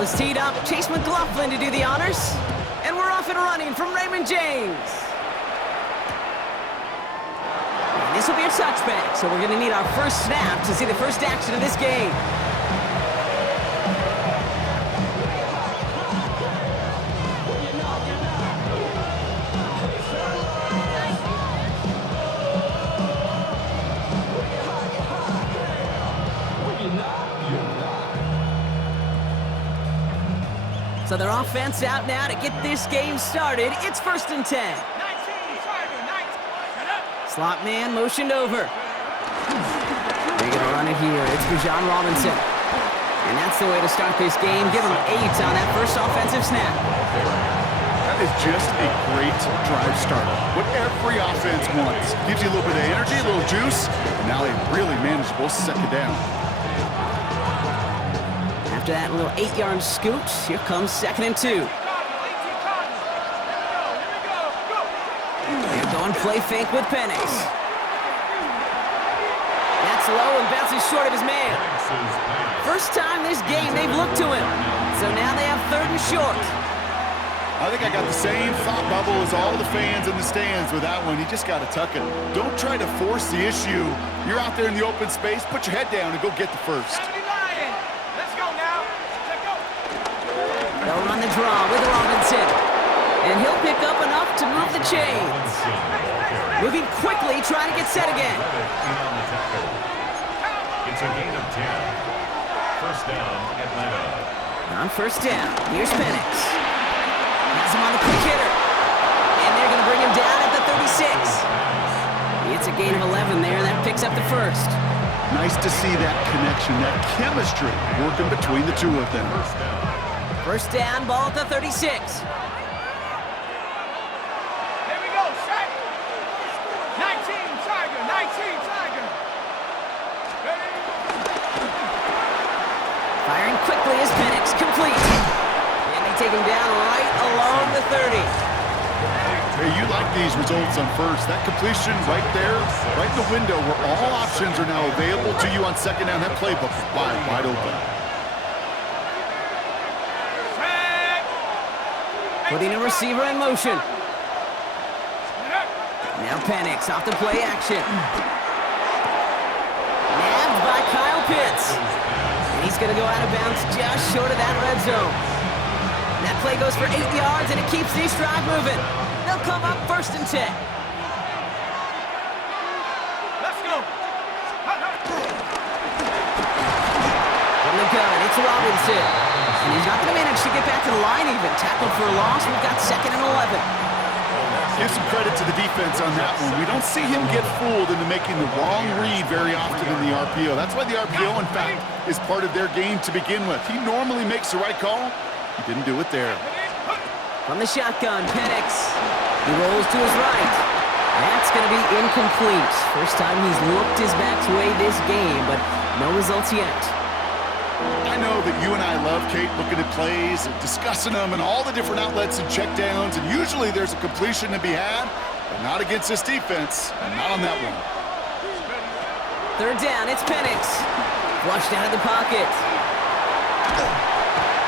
ball is teed up. Chase McLaughlin to do the honors. And we're off and running from Raymond James. And this will be a touchback, so we're going to need our first snap to see the first action of this game. So their offense out now to get this game started. It's 1st and 10. Slot man motioned over. They're going to run it here. It's Bijan Robinson. And that's the way to start this game. Give them 8 on that first offensive snap. That is just a great drive starter. What every offense wants. Gives you a little bit of energy, a little juice, and now a really manageable second down. After that little 8-yard scoot, here comes 2nd and 2. They're going play fake with Penix. That's low and bounces short of his man. First time this game they've looked to him. So now they have 3rd and short. I think I got the same thought bubble as all the fans in the stands with that one. You just got to tuck it. Don't try to force the issue. You're out there in the open space. Put your head down and go get the first. They'll run the draw with Robinson. And he'll pick up enough to move the chains. Moving quickly, trying to get set again. It's a gain of 10. First down, Atlanta. On first down, here's Penix. Has him on the quick hitter. And they're going to bring him down at the 36. It's a gain of 11 there, and that picks up the first. Nice to see that connection, that chemistry working between the two of them. First down, ball at the 36. Here we go, set. 19, Tiger, 19, Tiger. Ready? Firing quickly is Penix, complete. And they take him down right along the 30. Hey, you like these results on first. That completion right there, right in the window where all options are now available to you on second down. That playbook is wide open. Putting a receiver in motion. Now Penix off the play action. Nabbed by Kyle Pitts. And he's going to go out of bounds just short of that red zone. That play goes for 8 yards, and it keeps this drive moving. They'll come up 1st and 10. Let's go. From the gun, it's Robinson. And he's not going to manage to get back to the line even. Tackled for a loss. We've got 2nd and 11. Give some credit to the defense on that one. We don't see him get fooled into making the wrong read very often in the RPO. That's why the RPO, in fact, is part of their game to begin with. He normally makes the right call. He didn't do it there. From the shotgun, Penix. He rolls to his right. That's going to be incomplete. First time he's looked his back's way this game, but no results yet. I know that you and I love, Kate, looking at plays and discussing them and all the different outlets and checkdowns, and usually there's a completion to be had, but not against this defense, and not on that one. 3rd down, it's Penix. Flushed out of the pocket.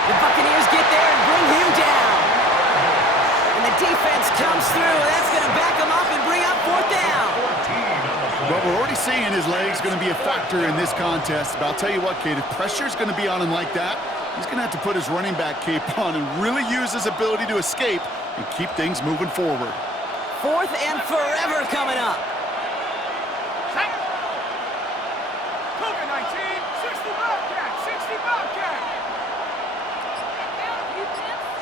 The Buccaneers get there and bring him down. And the defense comes through. That's going to back him up and bring up 4th down. But we're already seeing his leg's going to be a factor in this contest. But I'll tell you what, Kate, if pressure's going to be on him like that, he's going to have to put his running back cape on and really use his ability to escape and keep things moving forward. 4th and forever coming up. Cougar 19, 60 Bobcat, 60 Bobcat.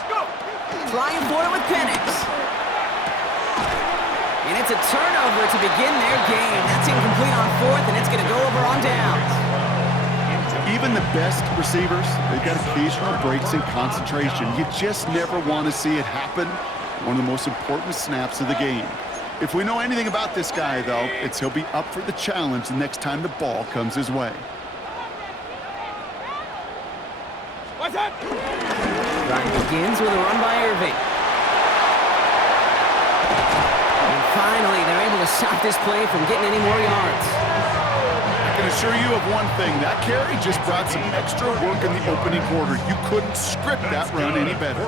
Go. Trying for it with Penix. And it's a turnover to begin their game. That's incomplete on 4th, and it's going to go over on downs. Even the best receivers, they've got occasional breaks in concentration. You just never want to see it happen. One of the most important snaps of the game. If we know anything about this guy, though, it's he'll be up for the challenge the next time the ball comes his way. What's that? Drive begins with a run by Irving. And finally, they're able to stop this play from getting any more yards. I can assure you of one thing. That carry just brought some extra work in the opening quarter. You couldn't script that run any better.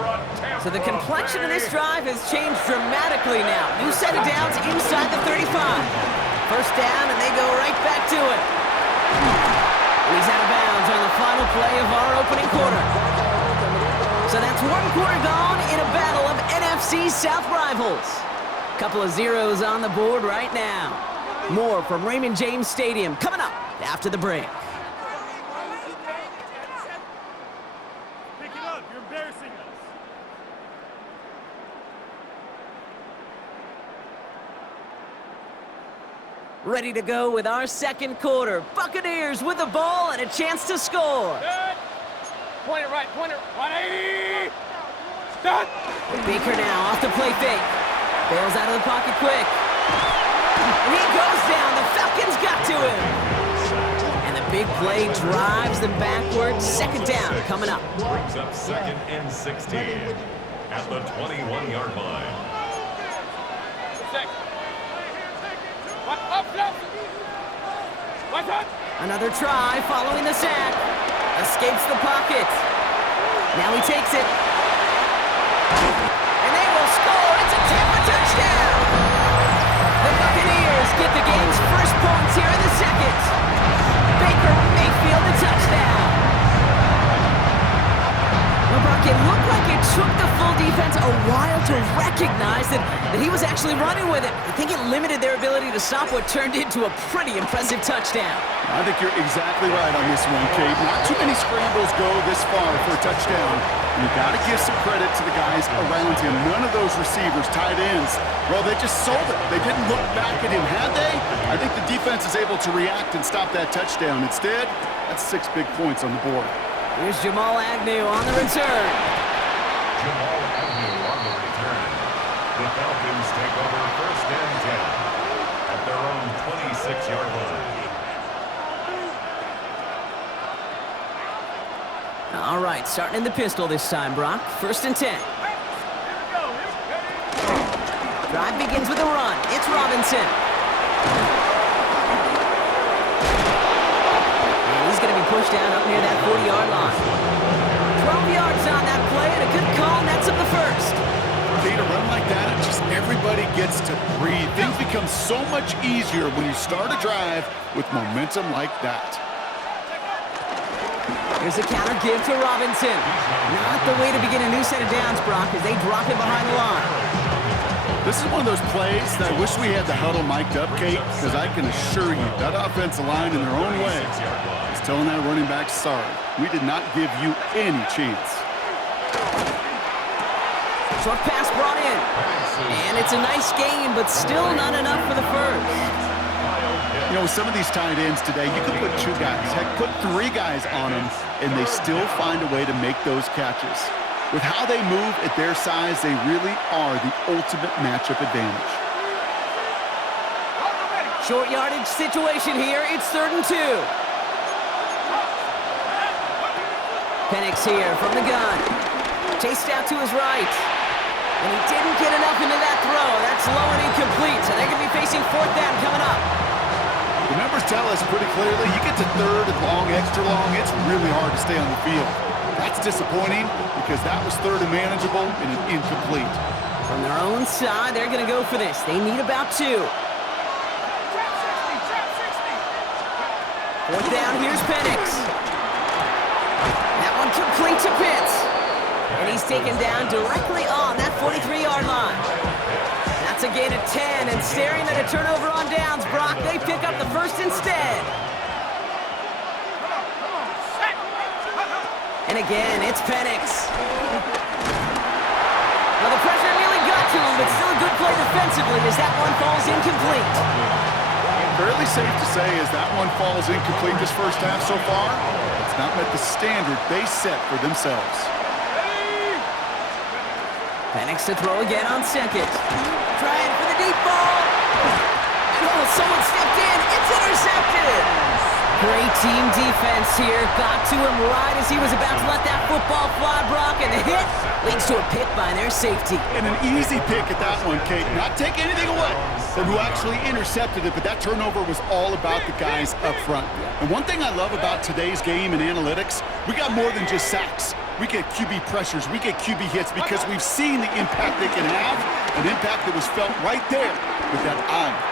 So the complexion of this drive has changed dramatically now. New set of downs inside the 35. First down, and they go right back to it. He's out of bounds on the final play of our opening quarter. So that's one quarter gone in a battle of NFC South rivals. Couple of zeros on the board right now. More from Raymond James Stadium coming up after the break. Pick it up. You're embarrassing us. Ready to go with our second quarter. Buccaneers with the ball and a chance to score. Good. Pointer right. Pointer. 180. Stop. Baker now off the play fake. Bails out of the pocket quick. And he goes down. The Falcons got to him. And the big play drives them backwards. Second down coming up. Brings up 2nd and 16 at the 21-yard line. Another try following the sack. Escapes the pocket. Now he takes it. And they will score. It's a Tampa touchdown. The Buccaneers get the game's first points here in the second. Baker Mayfield the touchdown. Well, Brock, it looked like it took the full defense a while to recognize that he was actually running with it. I think it limited their ability to stop what turned into a pretty impressive touchdown. I think you're exactly right on this one, Kate. Not too many scrambles go this far for a touchdown. And you got to give some credit to the guys around him. None of those receivers, tight ends, well, they just sold it. They didn't look back at him, had they? I think the defense is able to react and stop that touchdown. Instead, that's 6 big points on the board. Here's Jamal Agnew on the return. Jamal Agnew on the return. The Falcons take over 1st and 10 at their own 26-yard line. All right, starting in the pistol this time, Brock. 1st and 10. Drive begins with a run. It's Robinson. And he's going to be pushed down up near that 40-yard line. 12 yards on that play, and a good call, and that's up the first. Kate, a run like that, just everybody gets to breathe. Things become so much easier when you start a drive with momentum like that. Here's a counter give to Robinson. Not the way to begin a new set of downs, Brock, as they drop him behind the line. This is one of those plays that I wish we had the huddle mic'd up, Kate, because I can assure you that offensive line in their own way is telling that running back, sorry, we did not give you any chance. Short pass brought in. And it's a nice gain, but still not enough for the first. You know, with some of these tight ends today, you could put 2 guys, heck, put 3 guys on them, and they still find a way to make those catches. With how they move at their size, they really are the ultimate matchup advantage. Short yardage situation here. It's 3rd and 2. Penix here from the gun. Chased out to his right. And he didn't get enough into that throw. That's low and incomplete, so they're going to be facing 4th down coming up. The numbers tell us pretty clearly, you get to 3rd and long, extra long, it's really hard to stay on the field. That's disappointing because that was 3rd and manageable and an incomplete. From their own side, they're going to go for this. They need about 2. 4th down, here's Penix. That one complete to Pitts. And he's taken down directly on that 43-yard line. That's a gain of 10, and staring at a turnover on downs, Brock, they pick up the first instead. And again, it's Penix. Well, the pressure nearly got to him, but still a good play defensively as that one falls incomplete. Fairly safe to say as that one falls incomplete this first half so far, it's not met the standard they set for themselves. Penix to throw again on 2nd. Trying for the deep ball. And someone stepped in. It's intercepted. Great team defense here. Got to him right as he was about to let that football fly, Brock, and the hit leads to a pick by their safety. And an easy pick at that one, Kate. Not take anything away from who actually intercepted it, but that turnover was all about the guys up front. And one thing I love about today's game and analytics, we got more than just sacks. We get QB pressures, we get QB hits because we've seen the impact they can have, an impact that was felt right there with that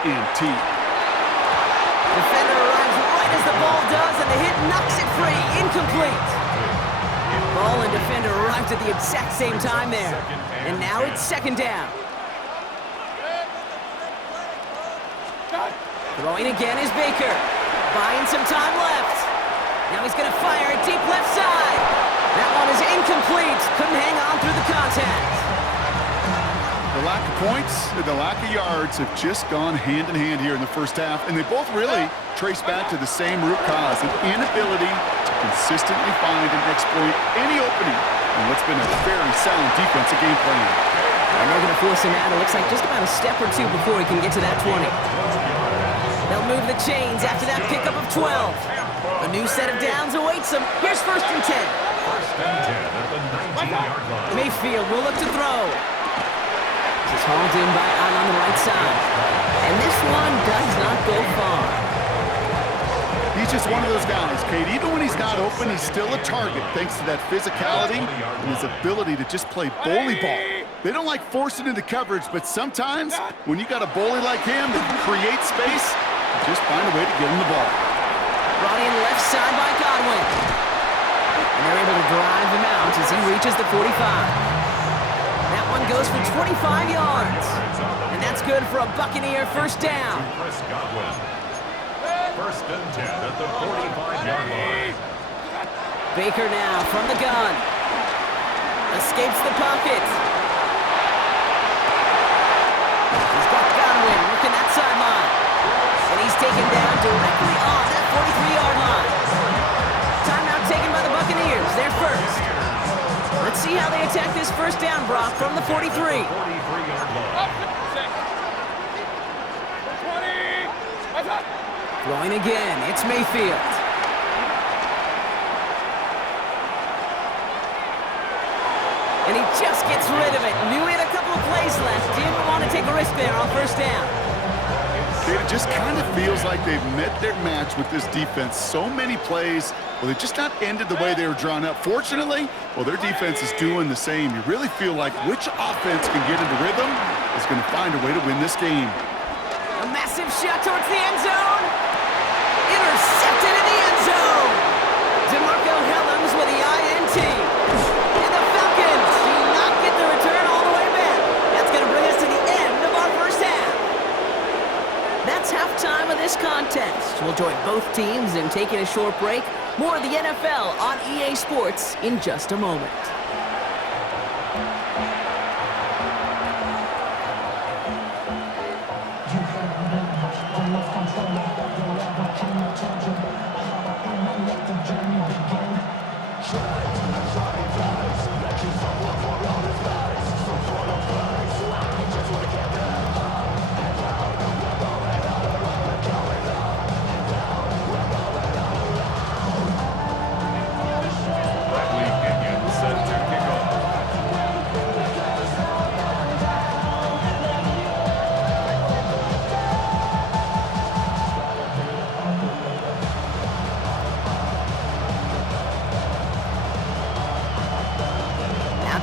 INT. Defender arrives right as the ball does, and the hit knocks it free. Incomplete. Ball and defender arrived at the exact same time there. And now it's second down. Throwing again is Baker. Buying some time left. Now he's going to fire it deep left side. That one is incomplete. Couldn't hang on through the contact. The lack of points and the lack of yards have just gone hand in hand here in the first half, and they both really trace back to the same root cause, an inability to consistently find and exploit any opening in what's been a very sound defensive game plan. And they're going to force him out. It looks like just about a step or two before he can get to that 20. They'll move the chains after that pickup of 12. A new set of downs awaits him. Here's first and 10. First and 10 at the 19-yard line. Mayfield will look to throw. This is hauled in by Allen on the right side. And this one does not go far. He's just one of those guys, Kate. Even when he's not open, he's still a target thanks to that physicality and his ability to just play bully ball. They don't like forcing into coverage, but sometimes when you got a bully like him that can create space, you just find a way to get him the ball. Brought in left side by Godwin. And they're able to drive him out as he reaches the 45. That one goes for 25 yards. And that's good for a Buccaneer first down. Chris Godwin. First and 10 at the 45-yard line. Baker now from the gun. Escapes the pocket. He's got Godwin working that sideline. And he's taken down directly on that 43-yard line. Timeout taken by the Buccaneers. They're first. Let's see how they attack this first down, Brock, from the 43. 43-yard line. Throwing again, it's Mayfield. And he just gets rid of it. Knew he had a couple of plays left. Didn't want to take a risk there on first down. It just kind of feels like they've met their match with this defense. So many plays, well, they just not ended the way they were drawn up. Fortunately, well, their defense is doing the same. You really feel like which offense can get into rhythm is going to find a way to win this game. A massive shot towards the end zone. Intercepted in the end zone. DeMarco Hellams with the INT. And the Falcons do not get the return all the way back. That's going to bring us to the end of our first half. That's halftime of this contest. We'll join both teams in taking a short break. More of the NFL on EA Sports in just a moment.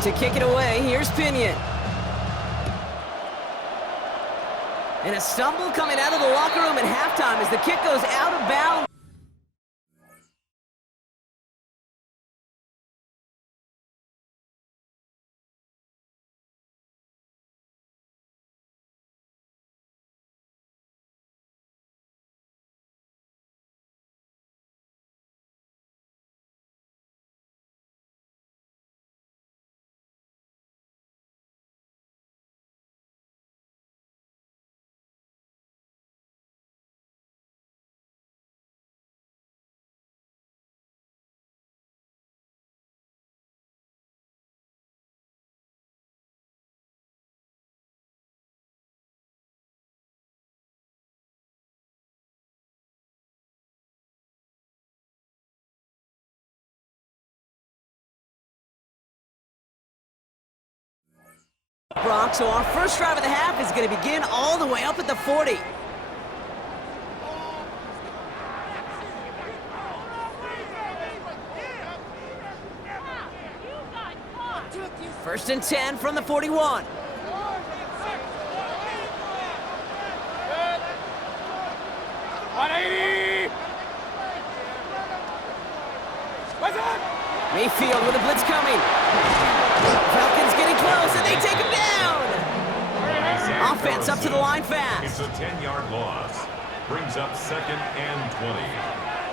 To kick it away, here's Pinion. And a stumble coming out of the locker room at halftime as the kick goes out of bounds. Brock, so our first drive of the half is going to begin all the way up at the 40. First and 10 from the 41. Mayfield with a blitz coming. Falcons getting close, and they take him down. Offense up to the line fast. It's a 10-yard loss. Brings up 2nd and 20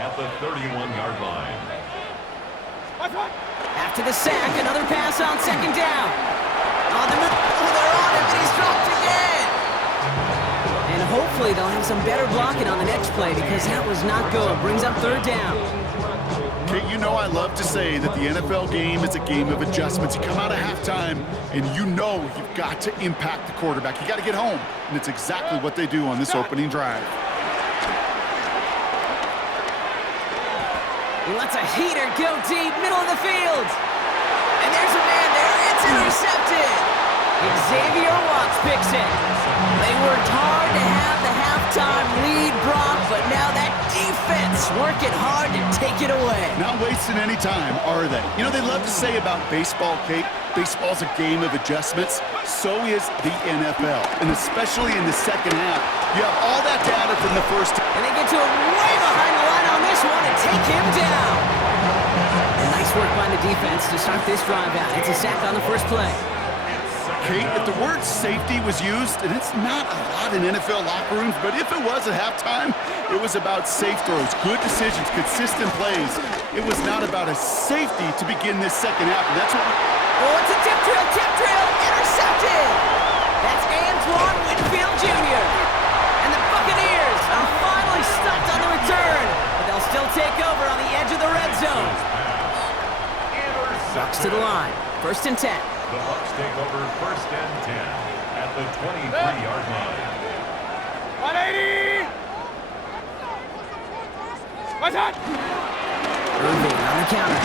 at the 31-yard line. After the sack, another pass on 2nd down. On the move, they're on him, and he's dropped again. And hopefully they'll have some better blocking on the next play because that was not good. Brings up 3rd down. Kate, you know I love to say that the NFL game is a game of adjustments. You come out of halftime, and you know you've got to impact the quarterback. You got to get home, and it's exactly what they do on this opening drive. He lets a heater go deep, middle of the field. And there's a man there. It's intercepted. Xavier Watts picks it. They worked hard to have the halftime lead, Brock, but now that defense working hard to take it away. Not wasting any time, are they? You know, they love to say about baseball, Kate, baseball's a game of adjustments. So is the NFL, and especially in the second half. You have all that data from the first. And they get to him way behind the line on this one and take him down. And nice work by the defense to start this drive out. It's a sack on the first play. Kate, if the word safety was used, and it's not a lot in NFL locker rooms, but if it was at halftime, it was about safe throws, good decisions, consistent plays. It was not about a safety to begin this second half, and that's what... Oh, it's a tip drill, intercepted! That's Antoine Winfield Jr. And the Buccaneers are finally stopped on the return, but they'll still take over on the edge of the red zone. Bucks to the line, 1st and 10. The Bucks take over 1st and 10 at the 23-yard line. 180! What's that? Irving on the counter.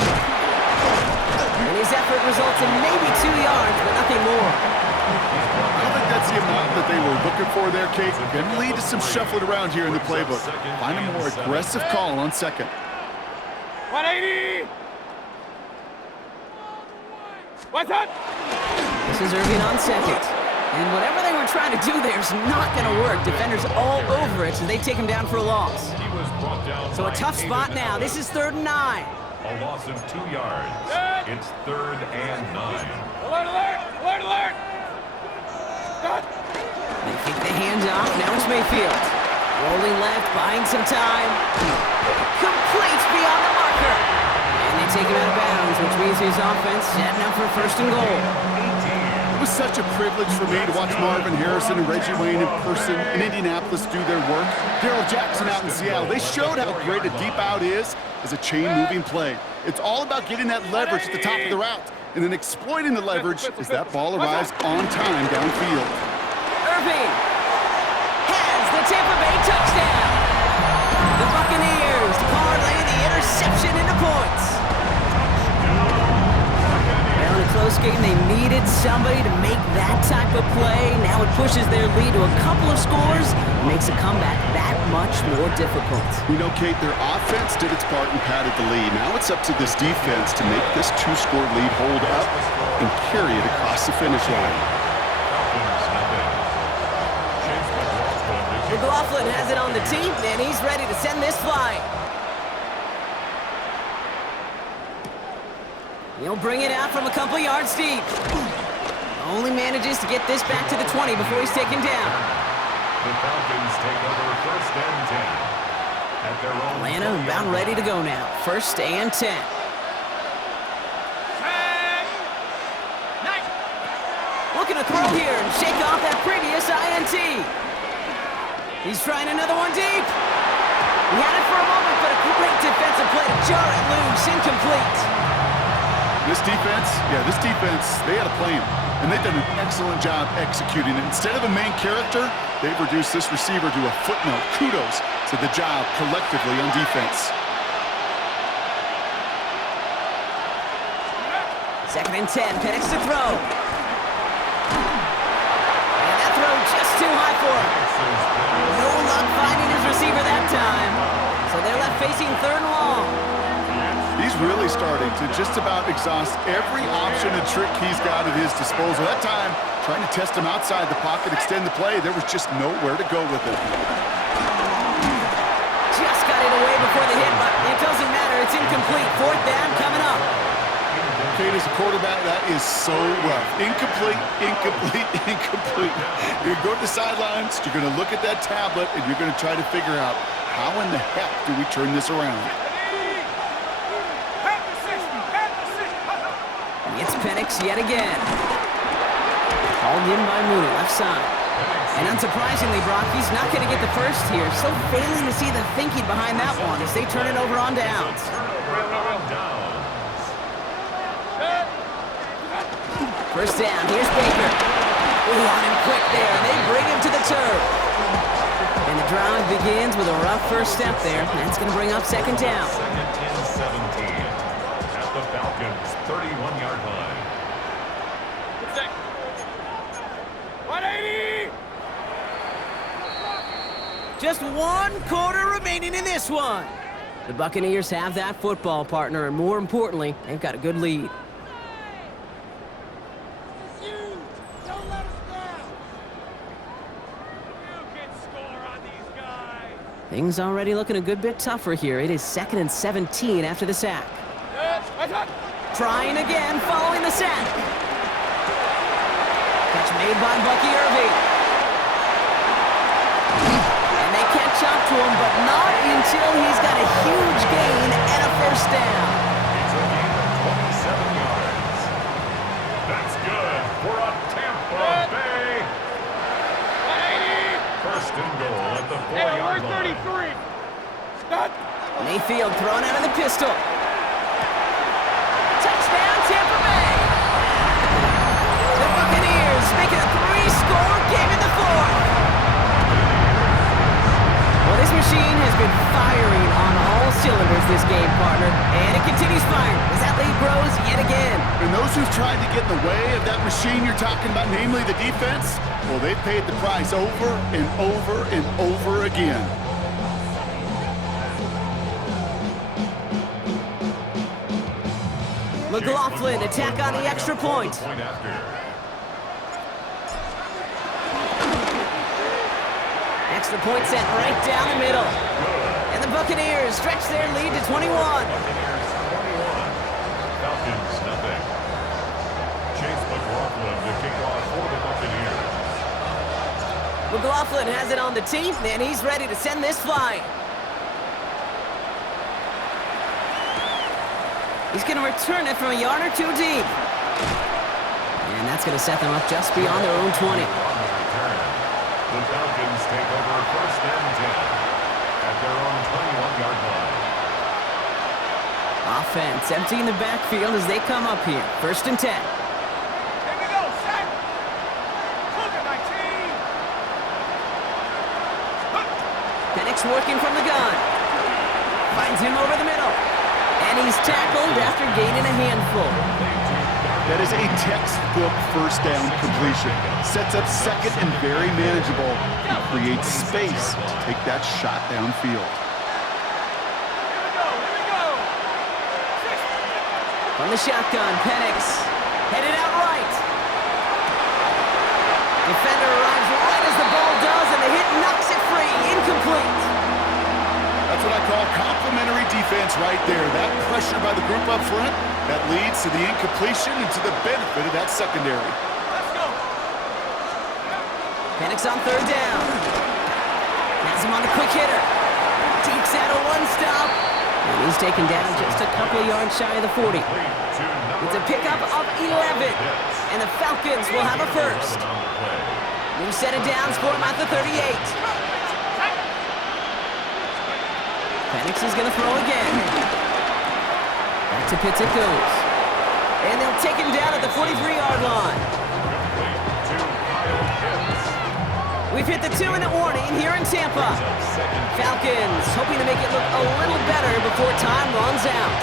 And his effort results in maybe 2 yards, but nothing more. I don't think that's the amount that they were looking for there, Kate. Going to lead to some shuffling around here in the playbook. Find a more aggressive call on 2nd. 180! What's that? This is Irving on 2nd. And whatever they were trying to do there is not going to work. Defenders all over it, so they take him down for a loss. He was brought down So a tough spot now. This is 3rd and 9. A loss of 2 yards. It's 3rd and 9. Alert, alert! Alert, alert! Stop! They kick the hands off. Now it's Mayfield. Rolling left, buying some time. Completes beyond the marker. And they take him out of bounds, which means his offense setting up for 1st and goal. It was such a privilege for me to watch Marvin Harrison and Reggie Wayne in person in Indianapolis do their work. Darryl Jackson out in Seattle. They showed how great a deep out is as a chain-moving play. It's all about getting that leverage at the top of the route, and then exploiting the leverage as that ball arrives on time downfield. Irving has the Tampa Bay touchdown. The Buccaneers parlay the interception into points. Well, in a close game, they needed somebody to make that type of play. Now it pushes their lead to a couple of scores and makes a comeback that much more difficult. You know, Kate, their offense did its part and padded the lead. Now it's up to this defense to make this 2-score lead hold up and carry it across the finish line. McLaughlin has it on the tee, and he's ready to send this flying. He'll bring it out from a couple yards deep. Only manages to get this back to the 20 before he's taken down. The Falcons take over 1st and 10 at their own. Atlanta about ready to go now. 1st and 10. Looking to throw here and shake off that previous INT. He's trying another one deep. He had it for a moment, but a great defensive play to jar it loose. Incomplete. This defense, they had to play him. And they've done an excellent job executing it. Instead of a main character, they've reduced this receiver to a footnote. Kudos to the job collectively on defense. 2nd and 10, Penix to throw. facing 3rd and long. He's really starting to just about exhaust every option and trick he's got at his disposal. That time, trying to test him outside the pocket, extend the play, there was just nowhere to go with it. Just got it away before the hit, but it doesn't matter. It's incomplete. 4th down coming up. Kate, as a quarterback, that is so rough. Incomplete, incomplete, incomplete. You're going to go to the sidelines, you're going to look at that tablet, and you're going to try to figure out how in the heck do we turn this around. It's Penix yet again. Hauled in by Mooney, left side. And unsurprisingly, Brock, he's not going to get the first here. Still failing to see the thinking behind that one as they turn it over on downs. First down, here's Baker. Ooh, on him quick there, and they bring him to the turf. And the drive begins with a rough first step there. That's going to bring up 2nd down. 2nd and 17 at the Falcons' 31-yard line. 180! Just 1 quarter remaining in this one. The Buccaneers have that football, partner, and more importantly, they've got a good lead. Things already looking a good bit tougher here. It is 2nd and 17 after the sack. Trying again following the sack. Catch made by Bucky Irving. And they catch up to him, but not until he's got a huge gain and a first down. It's a gain of 27 yards. That's good for a Tampa Bay. 180! 1st and goal at the 4-yard line. 33. Stop. Mayfield thrown out of the pistol. Touchdown, Tampa Bay. The Buccaneers make it a 3-score game in the 4th. Well, this machine has been firing on all cylinders this game, partner. And it continues firing as that lead grows yet again. And those who've tried to get in the way of that machine you're talking about, namely the defense, well, they've paid the price over and over and over again. McLaughlin attack on the extra point. Extra point sent right down the middle. And the Buccaneers stretch their lead to 21. Buccaneers 21. Falcons nothing. Chase McLaughlin to kick off for the Buccaneers. McLaughlin has it on the tee, and he's ready to send this flying. He's going to return it from a yard or 2 deep. And that's going to set them up just beyond their own 20. The Falcons take over 1st and 10 at their own 21-yard line. Offense emptying the backfield as they come up here. 1st and 10. Here we go, set. Look at my team. Penix working from the gun. Finds him over the middle. And he's tackled after gaining a handful. That is a textbook 1st down completion. Sets up 2nd and very manageable and creates space to take that shot downfield. Here we go. From the shotgun, Penix headed out right. Defender arrives right as the ball does, and the hit knocks it free. Incomplete. That's what I call complimentary defense right there. That pressure by the group up front, that leads to the incompletion and to the benefit of that secondary. Let's go. Penix on 3rd down. Has him on the quick hitter. Takes out a 1-stop. And he's taken down just a couple of yards shy of the 40. It's a pickup of 11. And the Falcons will have a first. New set of downs for him at the 38. Penix is going to throw again. Back to Pitts it goes. And they'll take him down at the 43-yard line. We've hit the 2-minute warning here in Tampa. Falcons hoping to make it look a little better before time runs out.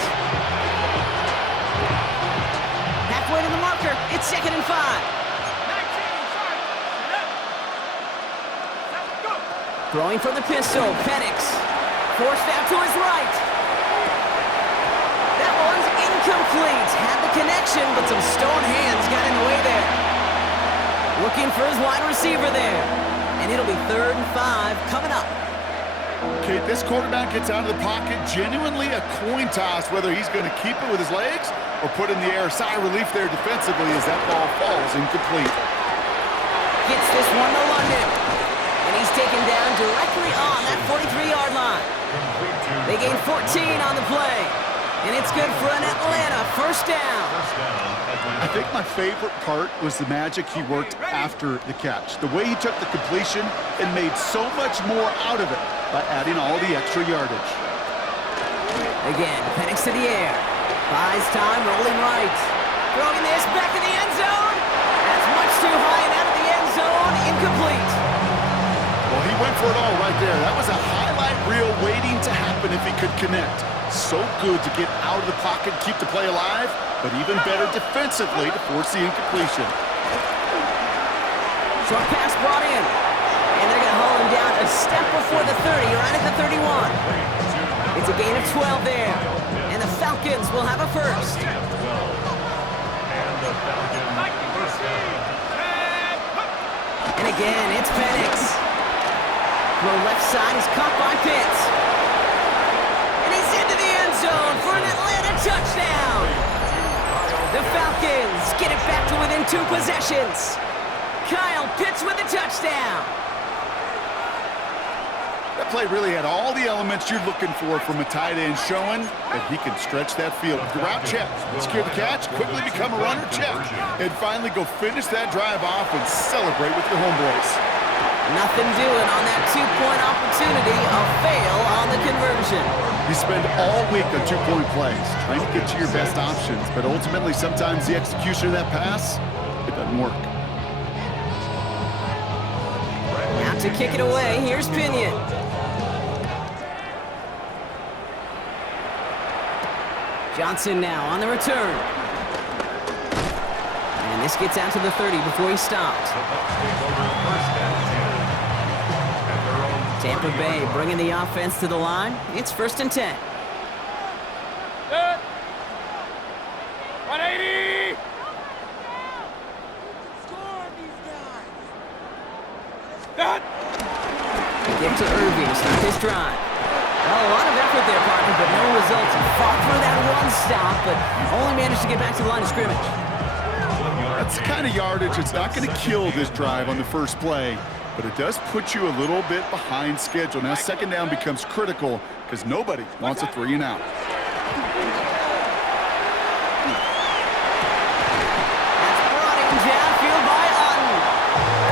Halfway to the marker, it's 2nd and 5. 19, go. Throwing from the pistol, Penix Forced out to his right. That one's incomplete. Had the connection, but some stone hands got in the way there. Looking for his wide receiver there. And it'll be 3rd and 5 coming up. Okay, this quarterback gets out of the pocket. Genuinely a coin toss whether he's going to keep it with his legs or put in the air. Sigh of relief there defensively as that ball falls incomplete. Gets this one to London. And he's taken down directly on that 43-yard line. They gain 14 on the play. And it's good for an Atlanta first down. I think my favorite part was the magic he worked after the catch. The way he took the completion and made so much more out of it by adding all the extra yardage. Again, Penix to the air. Buys time, rolling right. Throwing this back in the end zone. That's much too high and out of the end zone. Incomplete. Well, he went for it all right there. That was a highlight reel waiting to happen if he could connect. So good to get out of the pocket, keep the play alive, but even better defensively to force the incompletion. Short pass brought in. And they're going to haul him down a step before the 30, right at the 31. It's a gain of 12 there. And the Falcons will have a first. And again, it's Penix. Throw left side is caught by Pitts. And he's into the end zone for an Atlanta touchdown. The Falcons get it back to within 2 possessions. Kyle Pitts with a touchdown. That play really had all the elements you're looking for from a tight end, showing that he can stretch that field. The route check, secure the catch, quickly become a runner check, and finally go finish that drive off and celebrate with your homeboys. Nothing doing on that 2-point opportunity. A fail on the conversion. You spend all week on 2-point plays, trying to get to your best options, but ultimately sometimes the execution of that pass, it doesn't work. Now to kick it away, here's Pinion. Johnson now on the return. And this gets out to the 30 before he stopped. Tampa Bay bringing the offense to the line. It's 1st and 10. 180! Done! Give to Irving to start this drive. Well, a lot of effort there, partner, but no results. He fought through that one stop, but only managed to get back to the line of scrimmage. That's the kind of yardage that's not going to kill this drive on the first play, but it does put you a little bit behind schedule. Now, 2nd down becomes critical because nobody wants a 3 and out. That's brought in downfield by Otten.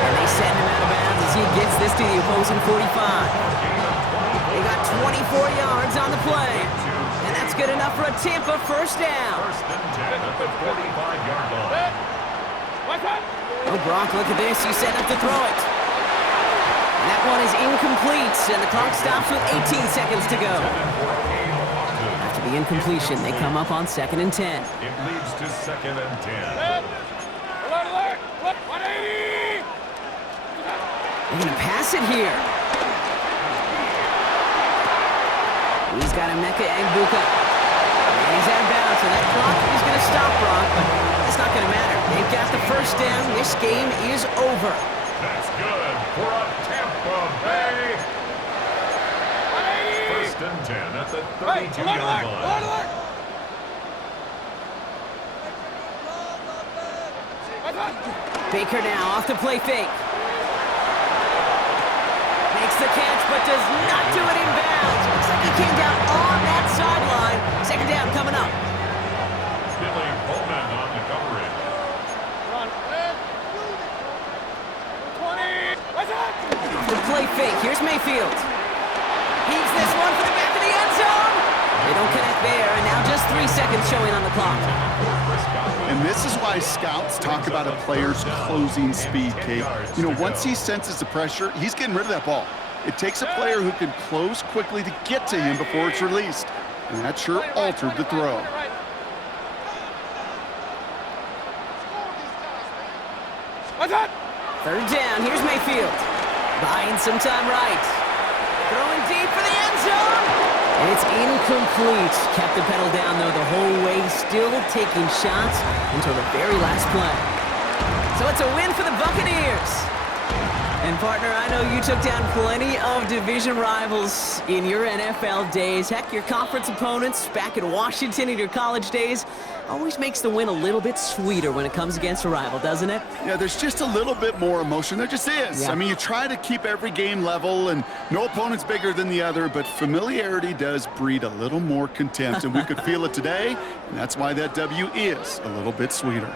And they send him out of bounds as he gets this to the opposing 45. They got 24 yards on the play. And that's good enough for a Tampa first down. 1st and 10 at the 45-yard line. Oh, Brock, look at this. He's setting up to throw it. And that one is incomplete, and the clock stops with 18 seconds to go. After the incompletion, they come up on 2nd and 10. It leads to 2nd and 10. Alert! 180! They're going to pass it here. He's got a Emeka Egbuka. And he's out of bounds, so that clock is going to stop, Brock, but it's not going to matter. They've got the first down. This game is over. That's good for a Tampa Bay. 1st and 10 at the 32-yard line. Baker now off the play fake. Makes the catch, but does not do it in bounds. Looks like he came down on that sideline. 2nd down coming up. Billy Bowman on the coverage. The play fake. Here's Mayfield. Heaves this one for the back of the end zone. They don't connect there, and now just 3 seconds showing on the clock. And this is why scouts talk about a player's closing speed, Kate. You know, once he senses the pressure, he's getting rid of that ball. It takes a player who can close quickly to get to him before it's released. And that sure altered the throw. Third down, here's Mayfield. Buying some time right. Throwing deep for the end zone. And it's incomplete. Kept the pedal down, though, the whole way. Still taking shots until the very last play. So it's a win for the Buccaneers. And, partner, I know you took down plenty of division rivals in your NFL days. Heck, your conference opponents back in Washington in your college days always makes the win a little bit sweeter when it comes against a rival, doesn't it? Yeah, there's just a little bit more emotion. There just is. Yeah. I mean, you try to keep every game level, and no opponent's bigger than the other, but familiarity does breed a little more contempt, and we could feel it today, and that's why that W is a little bit sweeter.